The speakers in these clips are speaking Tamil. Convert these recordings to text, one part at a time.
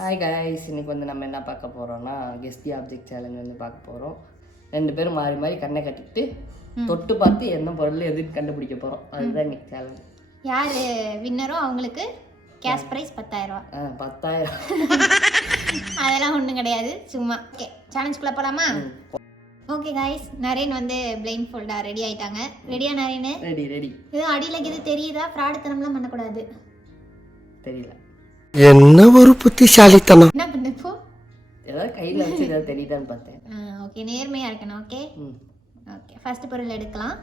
ஹாய் காய்ஸ், இன்றைக்கி வந்து நம்ம என்ன பார்க்க போகிறோம்னா கெஸ் தி ஆப்ஜெக்ட் சேலஞ்ச் வந்து பார்க்க போகிறோம். 2 பேரும் மாறி மாறி கண்ணை கட்டிட்டு தொட்டு பார்த்து என்ன பொருள் எதுன்னு கண்டுபிடிக்க போகிறோம். அதுதான் இன்னைக்கு சேலஞ்ச். யார் வின்னரோ அவங்களுக்கு கேஷ் ப்ரைஸ் 10,000. 10,000 அதெல்லாம் ஒன்றும் கிடையாது, சும்மா. ஓகே, சேலஞ்சுக்குள்ளே போகலாமா? ஓகே காய்ஸ், நரேன் வந்து பிளைண்ட் ஃபோல்டாக ரெடி ஆகிட்டாங்க. ரெடியா நரேனு? Ready ready. இது அடியில் இது தெரியுதா? ஃப்ராடுத்தனம்லாம் பண்ணக்கூடாது. தெரியல. என்ன ஒரு புத்திசாலித்தனம். என்ன பண்ணு இப்போ? ஏதாவது கையில் வச்சு ஏதாவது தெரியுதான்னு பார்த்தேன். ஓகே, நேர்மையாக இருக்கணும். ஓகே ஓகே, ஃபர்ஸ்ட் பொருள் எடுக்கலாம்.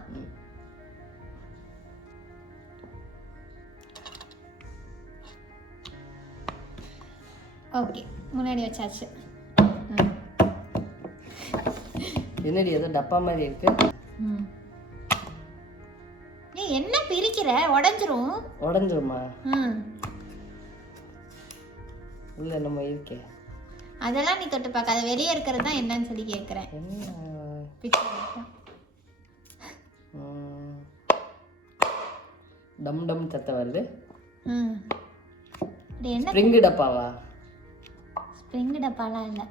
ஓகே, முன்னாடி வச்சாச்சு. என்னடி ஏதோ டப்பா மாதிரி இருக்கு. நீ என்ன பிரிக்கிற? உடஞ்சிரும். உடஞ்சிருமா? உள்ள நம்ம இருக்கே. அதெல்லாம் நீ தொட்டு பார்க்க, அது வெளியே இருக்கிறது தான் என்னன்னு சொல்லி கேட்குறேன். டம் டம் சத்த வருது. என்ன ஸ்ப்ரிங் டப்பாவா? ஸ்ப்ரிங் டப்பாலாம் இல்லை,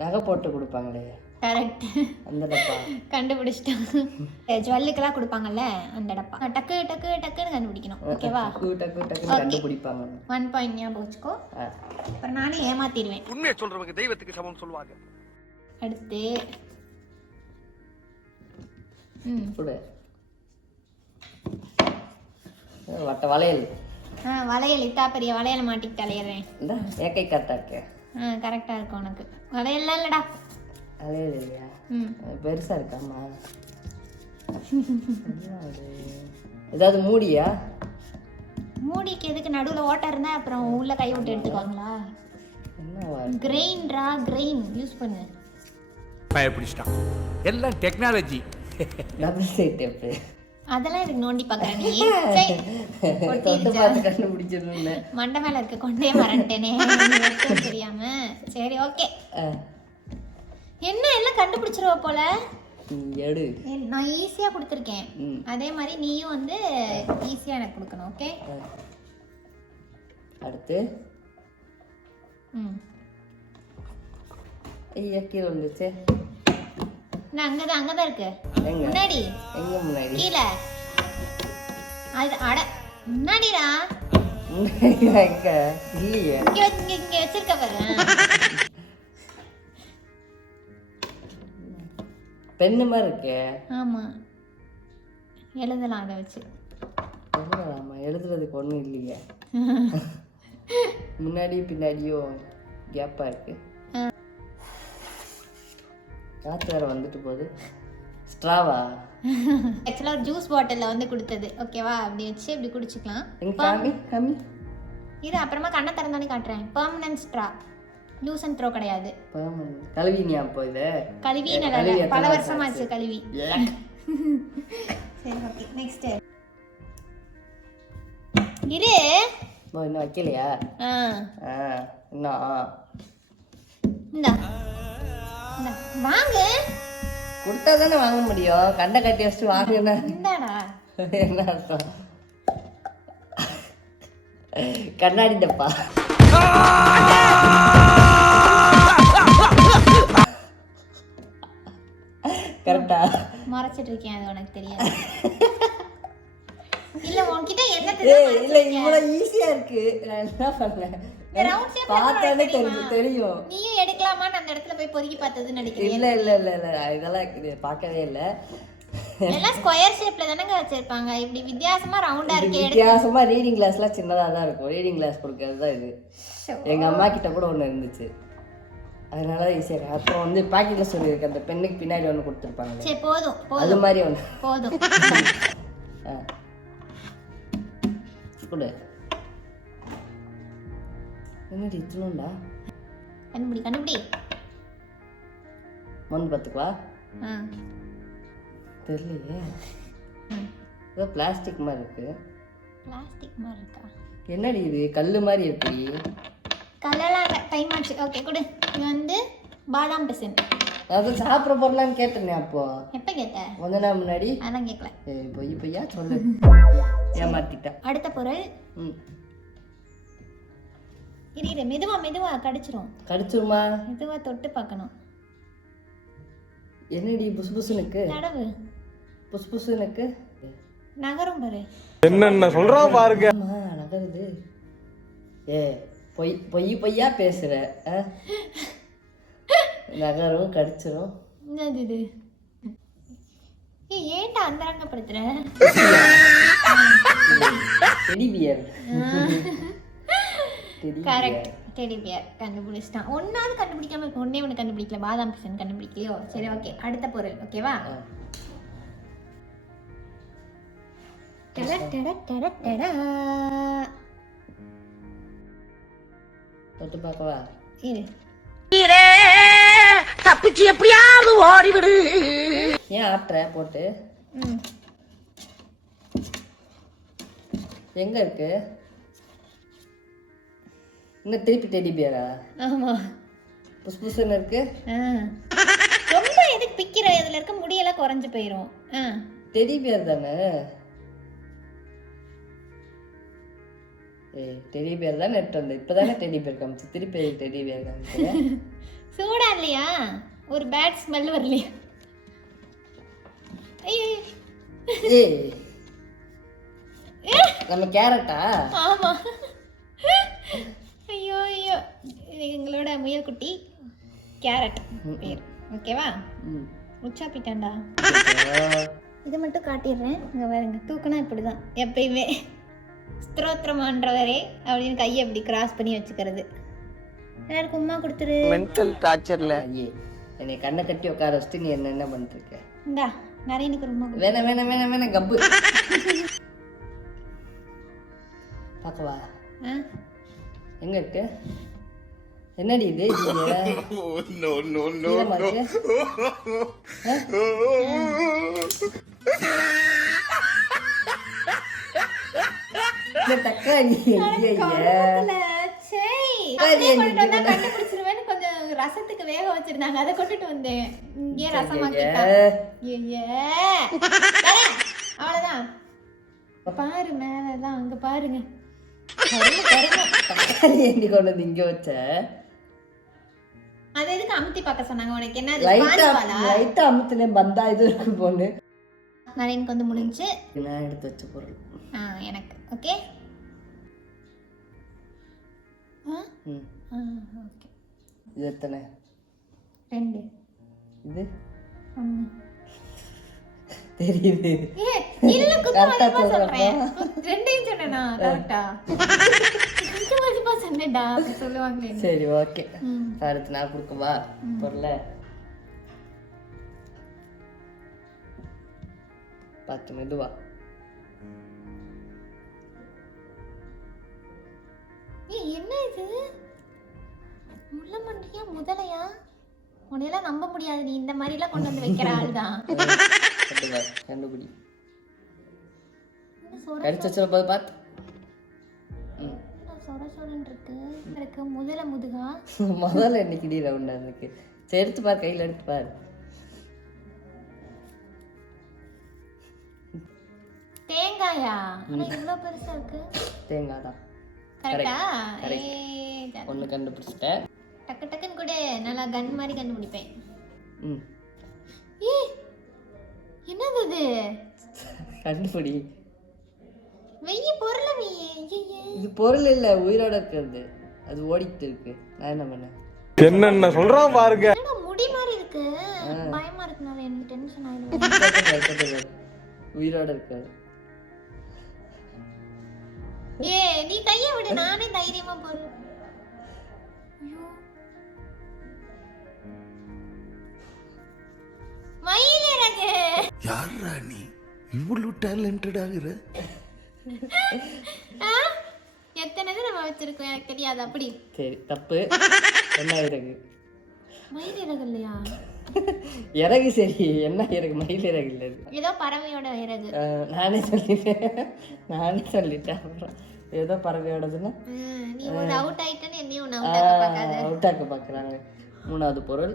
நகை போட்டு கொடுப்பாங்களே. கரெக்ட், அந்த டப்பா கண்டுபிடிச்சிட்டாங்க. ஜுவல்லுக்கெல்லாம் கொடுப்பாங்கல்ல அந்த டப்பா. டக்கு டக்கு டக்குன்னு கண்டுபிடிக்கணும். ஓகேவா? டக்கு டக்குன்னு கண்டுபிடிப்பாங்க. 1 பாயிண்ட் ஞாபகம் வச்சுக்கோ. அப்புறம் நானே ஏமாத்திடுவேன். உண்மையை சொல்றவங்க தெய்வத்துக்கு சமம் சொல்லுவாங்க. அடுத்து சுடு வட்ட வளையல். வளையல். இத்தா பெரிய வளையலை மாட்டிக்கு தலையிடுறேன். இந்த ஏக்கை கரெக்டாக இருக்கு. கரெக்டாக இருக்கும் உனக்கு. வளையல்லாம் இல்லைடா. வளையல் இல்லையா? பெருசாக இருக்காமா? ஏதாவது மூடியா? மூடிக்கு எதுக்கு நடுவில் ஓட்டை இருந்தால் அப்புறம் உள்ள கை விட்டு எடுத்துக்குவாங்களா? என்ன கிரெயின்ரா, கிரெயின் யூஸ் பண்ணு. பயப்பிடிச்சிட்டான். எல்லாம் டெக்னாலஜி. Double side tape. அதெல்லாம் எனக்கு நோண்டி பார்க்குறேன் நீ. கண்டுபிடிச்சிருந்தேன். மண்டை மேலே இருக்க கொண்டே மறந்துட்டேனே தெரியாம. சரி ஓகே, என்ன எல்லாம் கண்டுபிடிச்சிருவ போல. எடு. நான் ஈஸியாக கொடுத்துருக்கேன், அதே மாதிரி நீயும் வந்து ஈஸியாக எனக்கு கொடுக்கணும். ஓகே, அடுத்து ஐயா கீழே வந்துச்சு. நான் அங்கதான் இருக்கு. முன்னாடி எங்க முன்னாடி? கீழே. அது அட முன்னாடிடா. முன்னாடி எங்க? இல்லையே. இங்க வச்சிருக்க பாரு. பெண்ணு மாதிரி இருக்கே. ஆமா, எழுதலாம் அதை வச்சு. எழுதலாமா? எழுதுறதுக்கு ஒன்றும் இல்லையே. முன்னாடியும் பின்னாடியும் கேப்பா இருக்கு. காற்று வேற வந்துட்டு போகுது. ஸ்ட்ராவா? ஆக்சுவலாக ஒரு ஜூஸ் பாட்டிலில் வந்து கொடுத்தது. ஓகேவா? அப்படி வச்சு இப்படி குடிச்சிக்கலாம். கம்மி இது அப்புறமா கண்ணை திறந்தானே காட்டுறேன். Permanent straw, use and throw கிடையாது. கழுவினியா? அப்போ இது கழுவி நல்ல பல வருஷமாச்சு கழுவி. சரி ஓகே, நெக்ஸ்ட் இரு. இன்னும் வைக்கலையா? என்ன இந்தா வாங்க. கொடுத்தா தானே வாங்க முடியும். கண்டை கட்டி வச்சுட்டு வாங்கினா இந்தாடா. என்ன அர்த்தம்? கண்ணாடி டப்பா. கரெக்டா? மறைச்சிட்டு இருக்கேன், அது உனக்கு தெரியாது. இல்ல உன்கிட்ட என்ன இல்ல, இவ்வளவு ஈஸியா இருக்கு. நான் என்ன பண்ணேன்? பார்த்தாலே தெரியும். நீயும் எடுக்கலாமான்னு அந்த இடத்துல போய் பொறுக்கி பார்த்ததுன்னு நினைக்கிறேன். இல்ல இல்ல இல்ல இல்ல, இதெல்லாம் பார்க்கவே இல்லை. எல்லாம் ஸ்கொயர் ஷேப்ல தானங்க வச்சிருப்பாங்க. இப்படி வித்தியாசமா ரவுண்டா இருக்கே. வித்தியாசமா ரீடிங் கிளாஸ்லாம் சின்னதா தான் இருக்கும். ரீடிங் கிளாஸ் கொடுக்கறது தான் இது. எங்க அம்மா கிட்ட கூட ஒன்று இருந்துச்சு, அதனால ஈஸியாக. அப்புறம் வந்து பாக்கெட்ல சொல்லியிருக்கு, அந்த பெண்ணுக்கு பின்னாடி ஒன்று கொடுத்துருப்பாங்க. சரி போதும், அது மாதிரி ஒன்று போதும். கொடு. என்னடி இத்தணும்டா? கண்டுபிடி. மண் பார்த்துக்குவா? தெரியலையே. ஏதோ பிளாஸ்டிக் மாதிரி இருக்கு. பிளாஸ்டிக் மாதிரி இருக்கா? என்னடி இது? கல்லு மாதிரி இருக்கு. கல்லெல்லாம் டைம் ஆச்சு. ஓகே கொடு. இது வந்து பாதாம் பிசின். அது சாப்பிட்ற பொருளான்னு கேட்டேனே. அப்போ எப்போ கேட்ட? கொஞ்ச நாள் முன்னாடி. அதான் கேட்கல. பொய் பொய்யா சொல்லு, ஏமாத்திட்டேன். அடுத்த பொருள் இரு மெதுவா மெதுவா கடிச்சிரும். கடிச்சிருமா? மெதுவா தொட்டு பார்க்கணும். என்னடி புசு புசுனுக்கு? தடவு. புசு புசுனுக்கு நகரும் பாரு. என்னென்ன சொல்றான் பாருங்க. ஆமா நகருது. பொய் பொய் பொய்யா பேசுற. நகரும் கடிச்சிரும். என்னது இது? ஏன்டா அந்த ரங்கப்படுத்துற? Teddy bear. Correct, teddy bear கண்டுபிடிச்சிட்டான். ஒன்னாவது கண்டுபிடிக்காம இருக்கு. ஒன்னே ஒன்று கண்டுபிடிக்கல, பாதாம் பிசன் கண்டுபிடிக்கலையோ? சரி ஓகே, அடுத்த பொருள் ஓகேவா? டட டட டட டட. தொட்டு பார்க்கவா? இரு. தப்பிச்சு எப்படியாவது ஓடிவிடு. ஏன் ஆட்டுற போட்டு? எங்க இருக்கு? இன்னும் திருப்பி டெடி பியரா? ஆமா, புஸ் புஸ்ன்னு இருக்கு. ரொம்ப எதுக்கு பிக்கிற? இதுல இருக்க முடியெல்லாம் குறைஞ்சு போயிரும். டெடி பியர் தானே? டெடி பியர் தான் நெட் வந்து இப்பதானே டெடி பியர் காமிச்சு, திருப்பி டெடி பியர் காமிச்சு. சூடா இல்லையா? ஒரு பேட் ஸ்மெல் வரலையா? நம்ம கேரட்டா? ஆமா. ஐயோ ஐயோ, இது எங்களோட முயல்குட்டி கேரட் பேர். ஓகேவா? உச்சா போயிட்டான்டா. இதை மட்டும் காட்டிடுறேன். இங்கே பாருங்க, தூக்கினா இப்படிதான் எப்பயுமே. ஸ்தோத்திரமான்றவரே அப்படின்னு கையை அப்படி கிராஸ் பண்ணி வச்சுக்கிறது. எல்லாருக்கும் உமா கொடுத்துரு. மென்டல் டார்ச்சர்ல என்னை கண்ணை கட்டி உட்கார வச்சுட்டு நீ என்ன பண்ணிட்டு இருக்க? இந்தா நரேனுக்கு ரொம்ப வேணாம் வேணாம் வேணாம் வேணாம் கப்பு. பார்க்கவா? எங்க இருக்கு? என்னடி இது? தக்காளி. கண்டுபிடிச்சிருவேன்னு கொஞ்சம் ரசத்துக்கு வேக வச்சிருந்தாங்க, அதை கொண்டுட்டு வந்தேன். இங்கே ரசமாக்கிட்டா. அவ்வளவுதான். பாரு மேலதான், அங்க பாருங்க. தக்காளி ஏண்டி கொண்டு வந்து இங்க வச்ச? அது எதுக்கு அமுத்தி பார்க்க சொன்னாங்க உனக்கு? என்ன லைட்டா அமுத்தினே பந்தா இது இருக்கு போன்னு. நரேனுக்கு வந்து முடிஞ்சு நான் எடுத்து வச்ச பொருள் எனக்கு. Okay okay. இது எத்தனை? 2. இது 1. தெரியுது. இல்ல குத்தமா சொல்றேன். 2யும் சொன்னேனா? கரெக்ட்டா? குத்தமா சொன்னேடா சொல்லுவாங்க. சரி ஓகே. அடுத்து நான் கொடுக்கவா பொருள? பார்த்து மெதுவா. என்ன இது? முள்ள மண்டியா முதலையா? உன்னையெல்லாம் நம்ப முடியாது. நீ இந்த மாதிரி எல்லாம் கொண்டு வந்து வைக்கிற ஆள் தான். கண்டுபிடி. கடிச்சு வச்ச போது பார்த்து. சொர சொரன்னு இருக்கு. முதல முதுகா? முதல்ல என்னைக்கு ரவுண்டா இருக்கு. சரி எடுத்து பாரு, கையில் எடுத்து பாரு. தேங்காயா? இவ்வளோ பெருசா இருக்கு. தேங்காய் தான். கரெக்டா? ஒன்று கண்டுபிடிச்சிட்டேன். டக்கு டக்குன்னு கூட நல்லா கன் மாதிரி கண்டுபிடிப்பேன். என்னது இது? கண்டுபிடி. வெய்ய பொருள வெய்ய. இது பொருள் இல்ல, உயிரோட இருக்கிறது. அது ஓடிட்டு இருக்கு. நான் என்ன பண்ணேன்? என்னென்ன சொல்றான் பாருங்க. என்ன முடி மாதிரி இருக்கு? பயமா இருக்குனால எனக்கு டென்ஷன் ஆயிடுது. உயிரோட இருக்கிறது. நீ கையை விடு, நானே தைரியமா போறேன். மயிலிறகு. யாரா நீ இவ்வளவு டேலண்டட் ஆகுற? எத்தனை நம்ம வச்சிருக்கோம் எனக்கு தெரியாது. அப்படி சரி தப்பு. என்ன இறகு? மயிலிறகு இல்லையா? இறகு. சரி என்ன இறகு? மயில் இறகு இல்லை. ஏதோ பறவையோட இறகு. நானே சொல்லிட்டேன். அப்புறம் ஏதோ பறவையோடதுன்னா நீ ஒரு அவுட் ஆயிட்டேன்னு என்னையும் அவுட் ஆக்க பார்க்குறாங்க. 3வது பொருள்.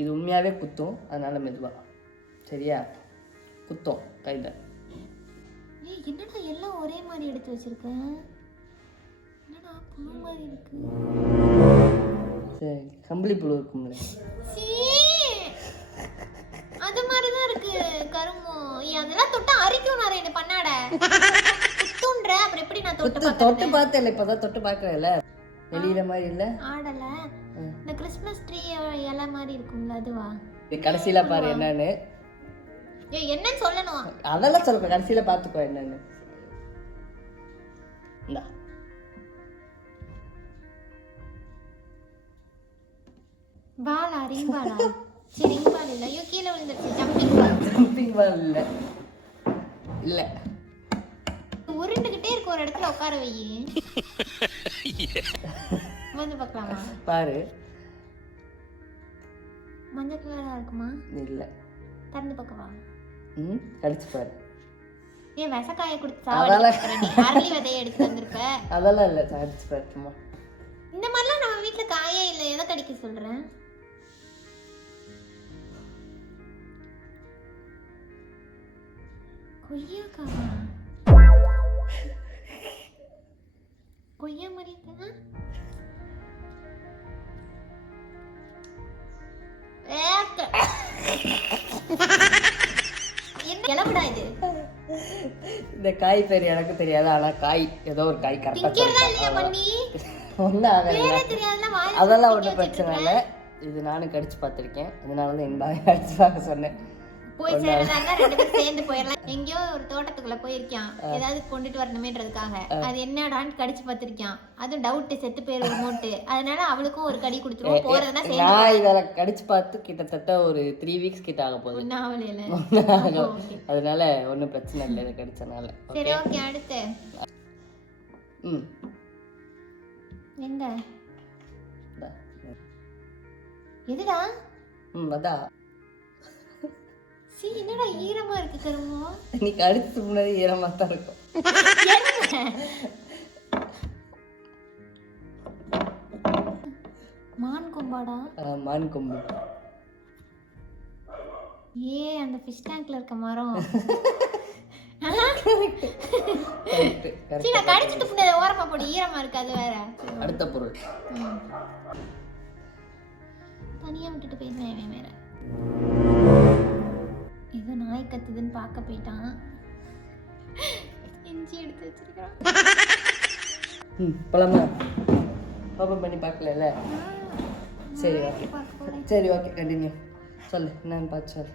இது உண்மையாகவே குத்தும், அதனால மெதுவா. சரியா? குத்தம் கையில். என்னடா எல்லாம் ஒரே மாதிரி எடுத்து வச்சிருக்கேன். என்னடா புழு மாதிரி இருக்கு. சரி கம்பளி புழு இருக்கும்ல. சீ, அது மாதிரி தான் இருக்கு கருமோ. அதெல்லாம் தொட்டா அரிக்கும் நான் என்ன பண்ணாட. குத்துன்ற அப்புறம் எப்படி நான் தொட்டு தொட்டு பார்த்தேன், இப்பதான் தொட்டு பார்க்கறேன்ல. வெளியில மாதிரி இல்ல. ஆடல. இந்த கிறிஸ்மஸ் ட்ரீ இலை மாதிரி இருக்கும்ல அதுவா? இது கடைசியில பாரு என்னன்னு. ஏய் என்னன்னு சொல்லணும். அதெல்லாம் சொல்றேன், கடைசியில பாத்துக்கோ என்னன்னு. இந்தா பாலா ரிங் பாலா. சரி ரிங் பால் இல்ல. ஐயோ கீழே விழுந்துருச்சு. ஜம்பிங் பால். ஜம்பிங் பால் இல்ல. இல்ல உருண்டுகிட்டே இருக்க ஒரு இடத்துல உட்கார வை. வந்து பார்க்கலாமா? பாரு. மஞ்சள் கலரா இருக்குமா? இல்ல. திறந்து பார்க்கவா? கடிச்சு பாரு. ஏன் விசக்காயை கொடுத்து சாவடிக்கிறேன். அரளி விதையை எடுத்து வந்திருப்ப. அதெல்லாம் இல்ல, கடிச்சு பாரு சும்மா. இந்த மாதிரிலாம் நம்ம வீட்டுல காயே இல்லை. எதை கடிக்க சொல்றேன்? கொய்யாக்காவா? கொய்யா மாதிரி இருக்கு. என்ன கிளம்புடா இது? இந்த காய் பேர் எனக்கு தெரியாது, ஆனா காய் ஏதோ ஒரு காய் கரெக்டா திங்கிறதா இல்லையா பண்ணி? ஒன்றும் ஆகல. பேரே தெரியாதுல வாய். அதெல்லாம் ஒன்றும் பிரச்சனை இல்லை. இது நானும் கடிச்சு பார்த்துருக்கேன், அதனால தான் என் பாய் கடிச்சு பார்க்க சொன்னேன். போய் சேரலாம்னா ரெண்டு பேரும் சேர்ந்து போயிடலாம். எங்கேயோ ஒரு தோட்டத்துக்குள்ள போயிருக்கான், ஏதாவது கொண்டுட்டு வரணுமேன்றதுக்காக. அது என்னடான்னு கடிச்சு பார்த்திருக்கான். அதுவும் டவுட் செத்து பேர் ஒரு மோட்டு. அதனால அவளுக்கும் ஒரு கடி கொடுத்துருவோம். போறதுன்னா சேர்ந்து. நான் இதில் கடிச்சு பார்த்து கிட்டத்தட்ட ஒரு 3 வீக்ஸ் கிட்ட ஆக போகுது. ஒன்னும் ஆகல. அதனால ஒன்றும் பிரச்சனை இல்லை இதை கடிச்சனால. சரி ஓகே அடுத்து. எங்க எதுடா? அதான். சீ என்னடா ஈரமா இருக்கு கருமோ. நீ கடிச்சு முன்னாடி ஈரமா தான் இருக்கும். மான் கொம்பாடா? மான் கொம்பு. ஏ அந்த ஃபிஷ் டேங்க்ல இருக்க மரம். சீ நான் கடிச்சிட்டு புண்ணே ஓரமா போடு. ஈரமா இருக்கு அது வேற. அடுத்த பொருள் தனியா விட்டுட்டு போயிருந்தேன் வேற. ஏதோ நாய் கத்துதுன்னு பார்க்க போயிட்டான். இஞ்சி எடுத்து வச்சிருக்கான். பழமா ஓப்பன் பண்ணி பார்க்கல. சரி ஓகே, சரி ஓகே கண்டினியூ. சொல்லு என்னன்னு பார்த்து சொல்லு.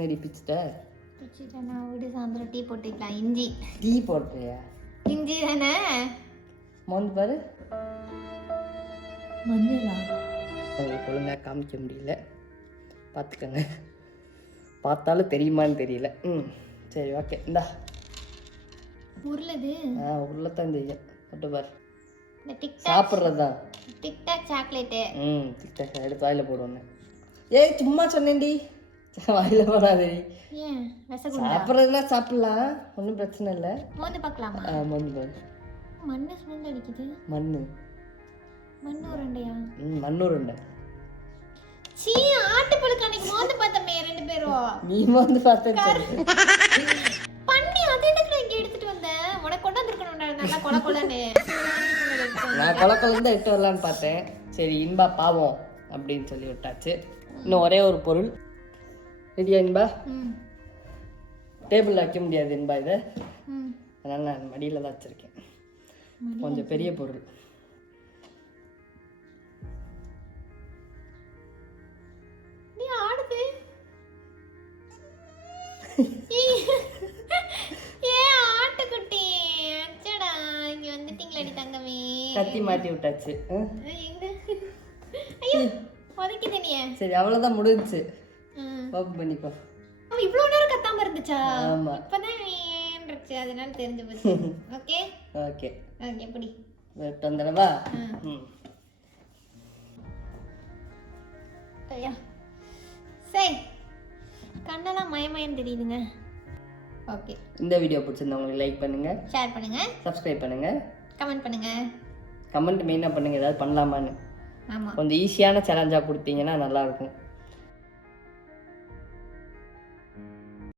நடி பிச்சுட்ட நான் வீடு சாயந்தரம் டீ போட்டுக்கலாம். இஞ்சி டீ போட்டியா? இஞ்சி தானே. மோந்து பாரு. மஞ்சளா? உங்களுக்கு ஒழுங்காக காமிக்க முடியல, பார்த்துக்கோங்க. பார்த்தாலும் தெரியுமான்னு தெரியல. சரி ஓகே இந்தா. உருளது? உருளைத்தான் தெரியும். போட்டு பாரு. இந்த டிக்டாக் சாப்பிட்றது தான். TikTok chocolate. டிக்டாக் எடுத்து வாயில் போடுவோன்னு. ஏய் சும்மா சொன்னேன்டி, வாயில் போடாதே. ஏன் ரசகுல்லா? சாப்பிட்றதுனா சாப்பிட்லாம், ஒன்றும் பிரச்சனை இல்லை. மோந்து பார்க்கலாமா? மண்ணு பாரு. மண்ணு ஸ்மெல் அடிக்குது. மண்ணு உருண்டையா? மண்ணு உருண்டை. சீ ஆட்டுப்புழுக்கு அன்னைக்கு மோந்து பார்த்தமே ரெண்டு பேரும். நீ மோந்து பார்த்தேன் பண்ணி அதை எதுக்கு இங்கே எடுத்துட்டு வந்தேன்? உனக்கு கொண்டு வந்திருக்கணும்டா நல்லா கொல கொலன்னு. நான் கொல கொலந்து எடுத்து வரலான்னு பார்த்தேன். சரி இன்பா பாவம் அப்படின்னு சொல்லி விட்டாச்சு. இன்னும் ஒரே ஒரு பொருள். ரெடியா இன்பா? டேபிளில் வைக்க முடியாது இன்பா இதை, அதனால் நான் மடியில் தான் வச்சுருக்கேன். கொஞ்சம் பெரிய பொருள். நீ ஆடுது ஏ ஆட்டுக்குட்டி. அச்சடா இங்க வந்துட்டீங்களடி தங்கமே. கத்தி மாட்டி விட்டாச்சு. எங்க? ஐயோ உதைக்குது நீ. சரி அவ்வளோதான் முடிஞ்சிச்சு. ஓப்பன் பண்ணிக்கோ. இவ்வளோ நேரம் கத்தாம இருந்துச்சா? ஆமாம் இப்போதான் ஏன்றுச்சு, அதனால தெரிஞ்சு போச்சு. ஓகே ஓகே ஓகே எப்படி வெட்டு வந்துடவா? ஐயா சரி கண்ணெல்லாம் மயமயன்னு தெரியுதுங்க. ஓகே இந்த வீடியோ பிடிச்சிருந்தா உங்களுக்கு லைக் பண்ணுங்கள், ஷேர் பண்ணுங்கள், சப்ஸ்கிரைப் பண்ணுங்கள், கமெண்ட் பண்ணுங்கள். கமெண்ட் மெயினாக பண்ணுங்கள் ஏதாவது பண்ணலாமான்னு. ஆமாம் கொஞ்சம் ஈஸியான சேலஞ்சாக கொடுத்தீங்கன்னா நல்லாயிருக்கும்.